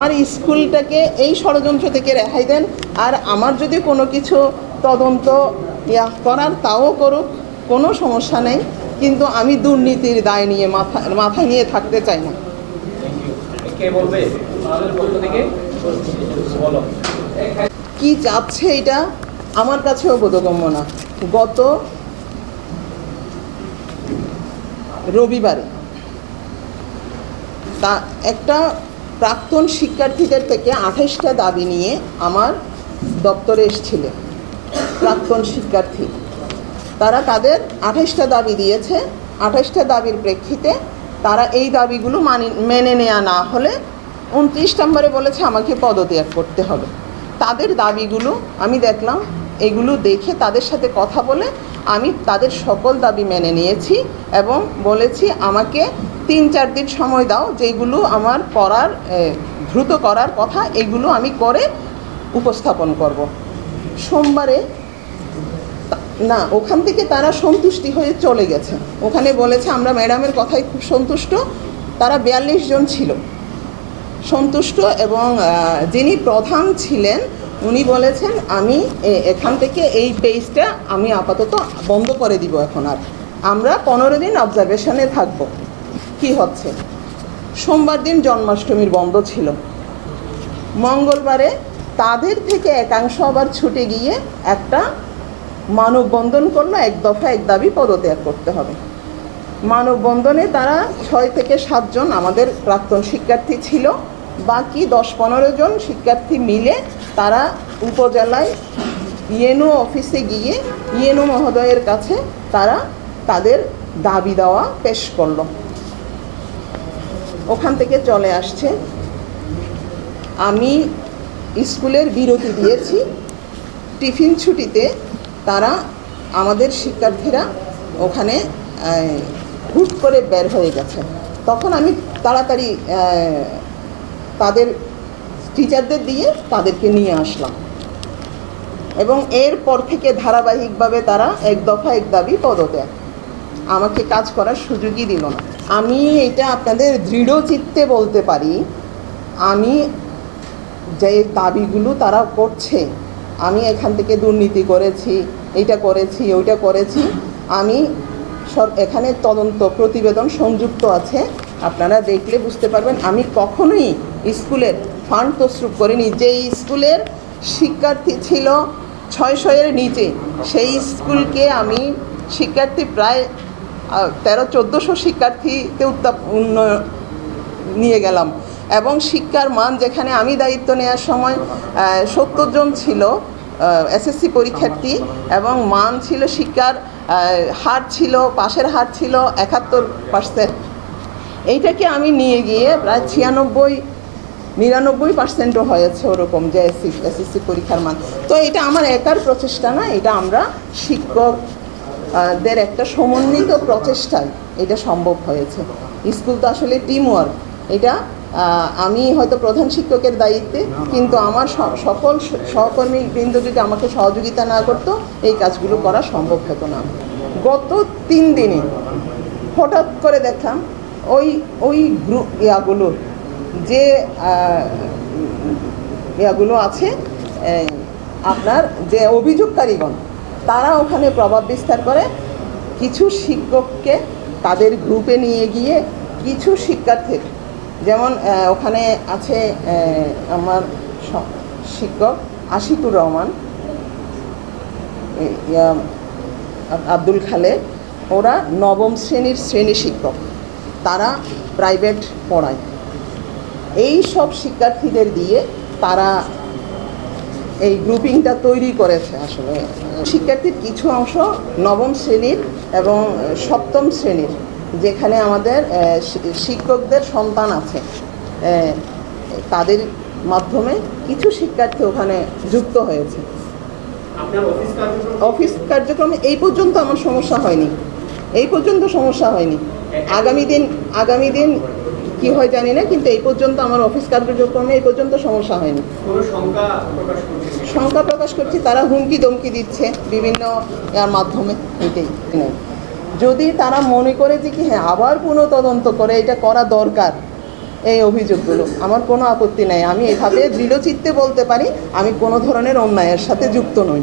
আমার স্কুলটাকে এই ষড়যন্ত্র থেকে রেহাই দেন, আর আমার যদি কোনো কিছু তদন্ত করার তাও করুক, কোনো সমস্যা নেই, কিন্তু আমি দুর্নীতির দায় নিয়ে মাথায় নিয়ে থাকতে চাই না। কি চাচ্ছে এটা আমার কাছেও বোধগম্য না। গত রবিবারে তা একটা প্রাক্তন শিক্ষার্থীদের থেকে 28টা দাবি নিয়ে আমার দপ্তরে এসেছিলেন প্রাক্তন শিক্ষার্থী। তারা তাদের 28টা দাবি দিয়েছে। 28টা দাবির প্রেক্ষিতে তারা এই দাবিগুলো মেনে নেওয়া না হলে 29 নম্বরে বলেছে আমাকে পদত্যাগ করতে হবে। তাদের দাবিগুলো আমি দেখলাম, এগুলো দেখে তাদের সাথে কথা বলে আমি তাদের সকল দাবি মেনে নিয়েছি এবং বলেছি আমাকে 3-4 দিন সময় দাও, যেগুলো আমার করার দ্রুত করার কথা এগুলো আমি করে উপস্থাপন করব। সোমবারে না, ওখান থেকে তারা সন্তুষ্টি হয়ে চলে গেছে। ওখানে বলেছে আমরা ম্যাডামের কথায় খুব সন্তুষ্ট। তারা 42 জন ছিল সন্তুষ্ট এবং যিনি প্রধান ছিলেন উনি বলেছেন আমি এখান থেকে এই পেজটা আমি আপাতত বন্ধ করে দিব, এখন আর আমরা 15 দিন অবজারভেশনে থাকব। কি হচ্ছে, সোমবার দিন জন্মাষ্টমীর বন্ধ ছিল, মঙ্গলবারে তাদের থেকে একাংশ আবার ছুটে গিয়ে একটা মানববন্ধন করলো, এক দফা এক দাবি পদত্যাগ করতে হবে। মানববন্ধনে তারা 6 থেকে 7 জন আমাদের প্রাক্তন শিক্ষার্থী ছিল, বাকি 10-15 জন শিক্ষার্থী মিলে তারা উপজেলায় ইএনও অফিসে গিয়ে ইএনও মহোদয়ের কাছে তারা তাদের দাবি দেওয়া পেশ করলো। ওখান থেকে চলে আসছে। আমি স্কুলের বিরতি দিয়েছি। টিফিন ছুটিতে তারা আমাদের শিক্ষার্থীরা ওখানে হুট করে বের হয়ে গেছে। তখন আমি তাড়াতাড়ি তাদের টিচারদের দিয়ে তাদেরকে নিয়ে আসলাম এবং এরপর থেকে ধারাবাহিকভাবে তারা এক দফা এক দাবি পদত্যাগ, আমাকে কাজ করার সুযোগই দিল না। আমি এটা আপনাদের দৃঢ় চিত্তে বলতে পারি, আমি যে দাবিগুলো তারা করছে, আমি এখান থেকে দুর্নীতি করেছি, এইটা করেছি, ওইটা করেছি, আমি এখানে তদন্ত প্রতিবেদন সংযুক্ত আছে, আপনারা দেখলে বুঝতে পারবেন। আমি কখনোই স্কুলের ফান্ড তসরুপ করিনি। যেই স্কুলের শিক্ষার্থী ছিল 600-এর নিচে, সেই স্কুলকে আমি শিক্ষার্থী প্রায় 1300-1400 শিক্ষার্থীতে নিয়ে গেলাম এবং শিক্ষার মান, যেখানে আমি দায়িত্ব নেওয়ার সময় 70 জন ছিল এসএসসি পরীক্ষার্থী এবং মান ছিল শিক্ষার হার ছিল, পাশের হার ছিল 71%। এইটাকে আমি নিয়ে গিয়ে প্রায় 96-99% হয়েছে ওরকম, যে এসএসসি পরীক্ষার মান। তো এটা আমার একার প্রচেষ্টা না, এটা আমরা শিক্ষকদের একটা সমন্বিত প্রচেষ্টায় এটা সম্ভব হয়েছে। স্কুল তো আসলে টিম ওয়ার্ক। এটা আমি হয়তো প্রধান শিক্ষকের দায়িত্বে, কিন্তু আমার সকল সহকর্মীবৃন্দ যদি আমাকে সহযোগিতা না করতো এই কাজগুলো করা সম্ভব হতো না। গত 3 দিনে হঠাৎ করে দেখলাম ওই গ্রুপ যে আছে আপনার, যে অভিযোগকারীগণ, তারা ওখানে প্রভাব বিস্তার করে কিছু শিক্ষককে তাদের গ্রুপে নিয়ে গিয়ে কিছু শিক্ষার্থীর, যেমন ওখানে আছে আমার শিক্ষক আশিকুর রহমান, আব্দুল খালেক, ওরা 9ম শ্রেণীর শ্রেণী শিক্ষক, তারা প্রাইভেট পড়ায়। এই সব শিক্ষার্থীদের দিয়ে তারা এই গ্রুপিংটা তৈরি করেছে। আসলে শিক্ষার্থীর কিছু অংশ 9ম শ্রেণীর এবং 7ম শ্রেণীর, যেখানে আমাদের শিক্ষকদের সন্তান আছে, তাদের মাধ্যমে কিছু শিক্ষার্থী ওখানে যুক্ত হয়েছে। অফিস কার্যক্রমে এই পর্যন্ত আমার সমস্যা হয়নি, আগামী দিন কি হয় জানি না, কিন্তু এই পর্যন্ত আমার অফিস কার্যক্রমে এই পর্যন্ত সমস্যা হয়নি। শঙ্কা প্রকাশ করছি, তারা হুমকি দমকি দিচ্ছে বিভিন্ন মাধ্যমে। এটাই যদি তারা মনে করে যে কি হ্যাঁ আবার পুনঃ তদন্ত করে এটা করা দরকার, এই অভিযোগগুলো। আমার কোনো আপত্তি নাই, আমি এভাবে দৃঢ়চিত্তে বলতে পারি আমি কোনো ধরনের অন্যায়ের সাথে যুক্ত নই।